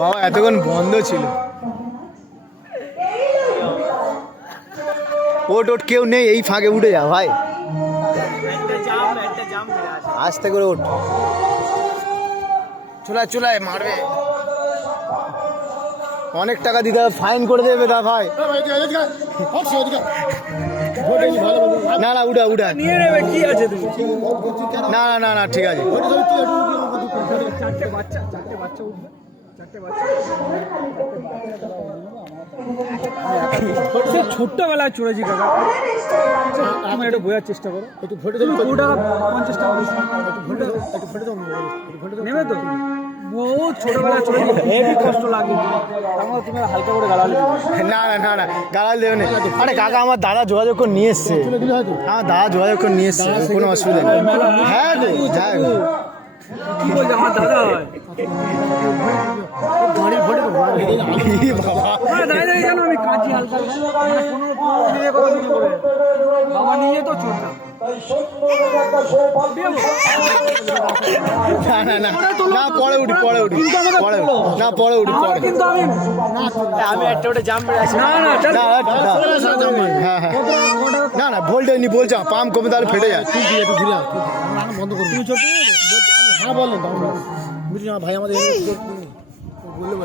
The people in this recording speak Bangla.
বাবা এতক্ষণ বন্ধ ছিল। ওট ওট কেউ নেই, এই ফাঁকে উঠে যা ভাই, আস্তে করে ওঠ। চুলায় চুলায় মারবে, অনেক টাকা দিতে হবে, ফাইন করে দেবে দা ভাই। না না উঠা উঠা নিয়ে নেবে, কি আছে তুমি? না না না না ঠিক আছে। চারটে বাচ্চা উঠবে, চারটে বাচ্চা। ছোট্টবেলায় চড়েছি কাকা, তুমি একটু বোঝার চেষ্টা করো। একটু ভোটে 50 টাকা নেবে তো। বহু ছোটবেলায় চড়েছি, হেভি কষ্ট লাগে, তারপর তুমি হালকা করে গালালি। না না না না গালাল দেবে না। আরে কাকা আমার দাদা যোগাযোগ করে নিয়ে এসছে, আমার দাদা যোগাযোগ করে নিয়ে এসছে, কোনো অসুবিধা নেই। হ্যাঁ গো হ্যাঁ গো, কি বলছে আমার দাদা হয় দাঁড়িয়ে জানো আমি কাঁচি হালকা বাবা নিয়ে তো চলতাম। না না না না পরে উঠি পরে উঠি পরে না পরে উঠি পরে। কিন্তু আমি একটা ওটা জাম্প মেরে আছি। না না হ্যাঁ হ্যাঁ না না ভোল্টেজ নি বলছে, পাম্প কমে তাহলে ফেটে যায়। বন্ধ করবো হ্যাঁ বললেন ভাই আমাদের বললে